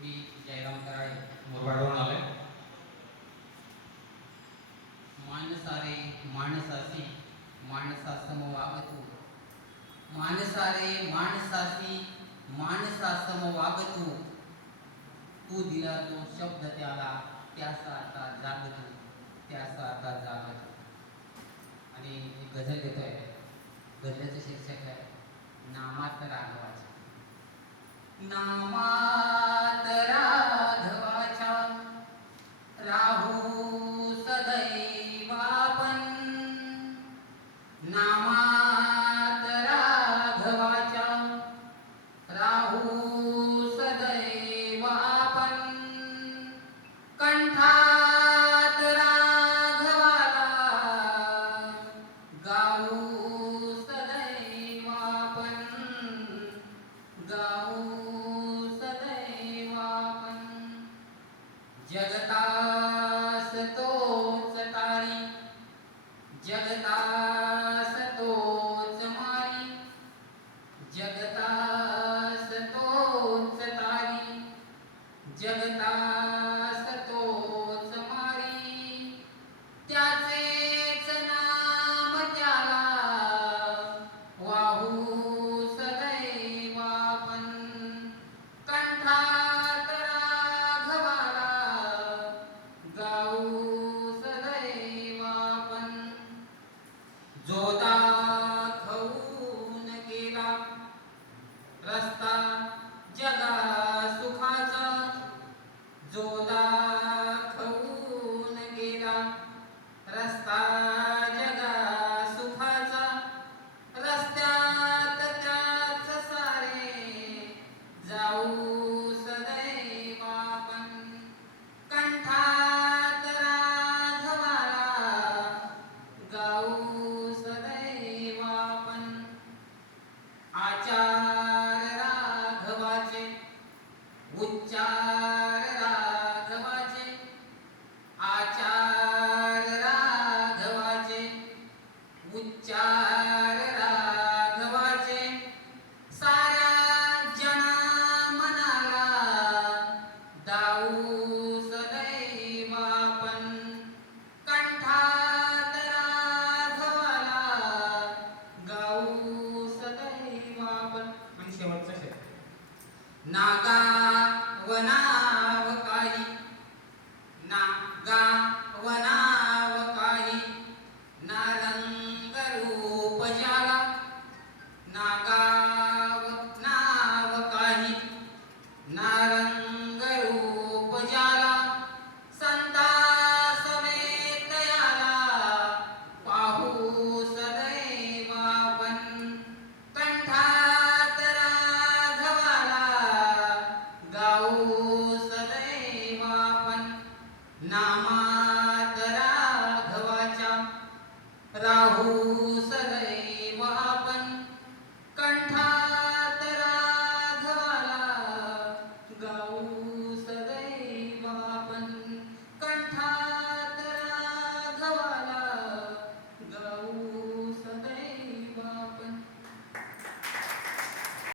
मी जयराम कराळे मुरबाडवरून आलोय. माणसारे माणसासी माणसासम वागतू. माणसारे माणसासी माणसासम वागतू. तू दिला तो शब्द त्याला त्याचा आता जागतो त्याचा आता जागतो. आणि एक गझल आहे गझलेचं शीर्षक आहे नामात राघवाचं नामा जगतास तोच तारी जगतास तोच मारी जगतास तोच तारी जगतास शेवटचा शब्द नागा Deus.